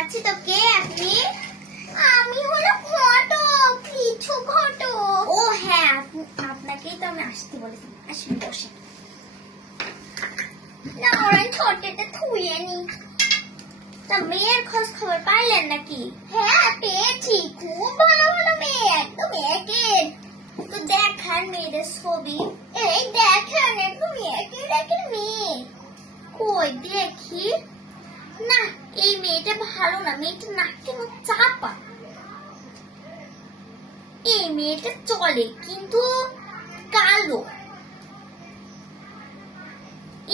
পাচ্ছি তো। কে আপনি? আমি হলো ঘটক, কিছু ঘটক। ও হ্যাঁ, আপনাকেই তো আমি আসতে বলেছি। আসুন বসে। না ওরা ছোটটা থুয়ে নি। তা মেয়ের খোঁজ খবর পাইলেন নাকি? হ্যাঁ পেয়েছি, খুব ভালো ভালো মেয়ে, একদম একের। তো দেখান মেয়েদের ছবি। এই দেখেন, একদম একের একের মেয়ে। কই দেখি। না এই মেয়েটা ভালো না, মেয়েটা নাক কেমন চাপা। এই মেয়েটা চলে কিন্তু কালো।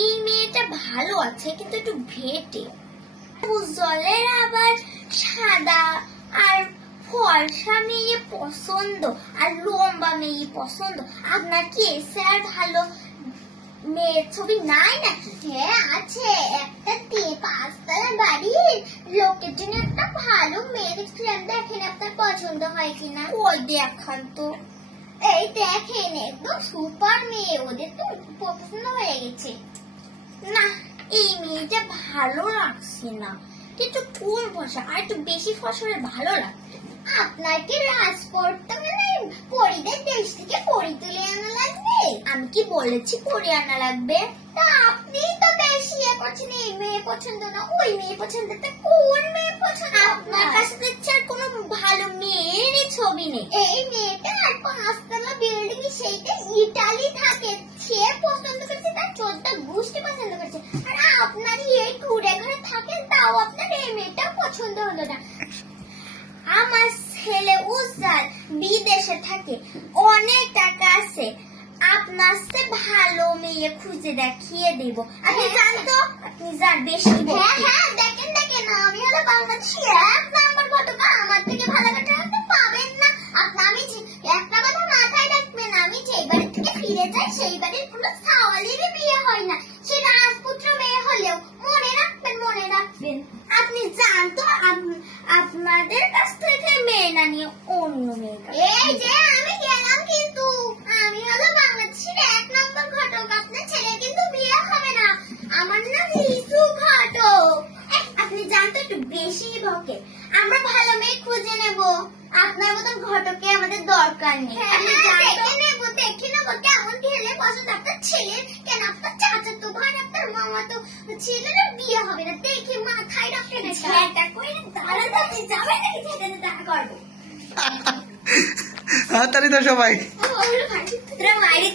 এই মেয়েটা ভালো আছে কিন্তু একটু ভেটে। উজ্জ্বলের আবার সাদা আর ফর্সা মেয়ে পছন্দ, আর লম্বা মেয়ে পছন্দ। আপনার কি এসে আর ভালো মেয়ের ছবি নাই নাকি? হ্যাঁ আছে, একটা 5 তলা বাড়ির লোকের জন্য একটা ভালো মেয়ে দেখছিলাম, দেখেন আপনার পছন্দ হয় কিনা। ওই দেখান তো। এই দেখেন, একদম সুপার মেয়ে, ওদের তো পছন্দ হয়ে গেছে। না এই মেয়েটা ভালো লাগছে না, কিন্তু কম ফসা, আর একটু বেশি ফসলে ভালো লাগতো। আপনাকে রাজপোর্ট মানে পরিদের দেশ থেকে পরি তুলে আনা লাগবে। আমি কি বলেছি পরি আনা লাগবে? তা আপনি তো বেশি করছেন, এই মেয়ে পছন্দ না ওই মেয়ে পছন্দ, তা কোন মেয়ে পছন্দ? আপনার কাছে দেখছি আর কোনো ভালো মেয়েরই ছবি নেই। এই মেয়েটা আর 5 তলা বিল্ডিং এ, সেইটা ইটালি থাকে, সে পছন্দ করছে, তার 14টা গোষ্ঠী পছন্দ করছে। আর আপনার এই কুড়ে ঘরে থাকেন, তাও আপনার এই মেয়েটা পছন্দ হলো না। আমার ছেলে উজ্জ্বল বিদেশে থাকে, অনেক টাকা আছে, আপনার সে ভালো মেয়ে খুঁজে দেখিয়ে দেব। আপনি জান তো, আপনি যান বেশি। হ্যাঁ হ্যাঁ দেখেন দেখেন, আমি হলো বাংলাদেশি 1 নম্বর ঘটক, আমার থেকে ভালো ঘটক পাবেন না। আমি একটা কথা মাথায় রাখবেন, আমি যে বাড়ি থেকে ফিরে যাই সেই বাড়ির কোনো সাওয়ালেরই বিয়ে হয় না, সে রাজপুত্র মেয়ে হলেও। মনে রাখবেন মনে রাখবেন। আপনি জান তো, আপনাদের কাছ থেকে মেয়ে না নিয়ে অন্য মেয়ে। এই যে আমি গেলাম, কিন্তু আমি হলো বাংলাদেশের 1 নম্বর ঘটক, আপনার ছেলে কিন্তু বিয়ে হবে না। আমার নাম লিসু ঘটক। আপনি জানতো একটু বেশি বকে, আমরা ভালো মেয়ে খুঁজে নেব, আপনার মতন ঘটকে আমাদের দরকার নেই। দেখে নেবো কেমন ছেলে পছন্দ আপনার ছেলের, কেন আপনার চাচাতো ভাই আপনার মামা তো ছেলের বিয়ে হবে না, দেখে মাথায় রাখেন। এটা করে দাঁড়াতে যাবে নাকি, ছেলে দেখা করবো। হাততালি তো সবাই। তোরা বাইরে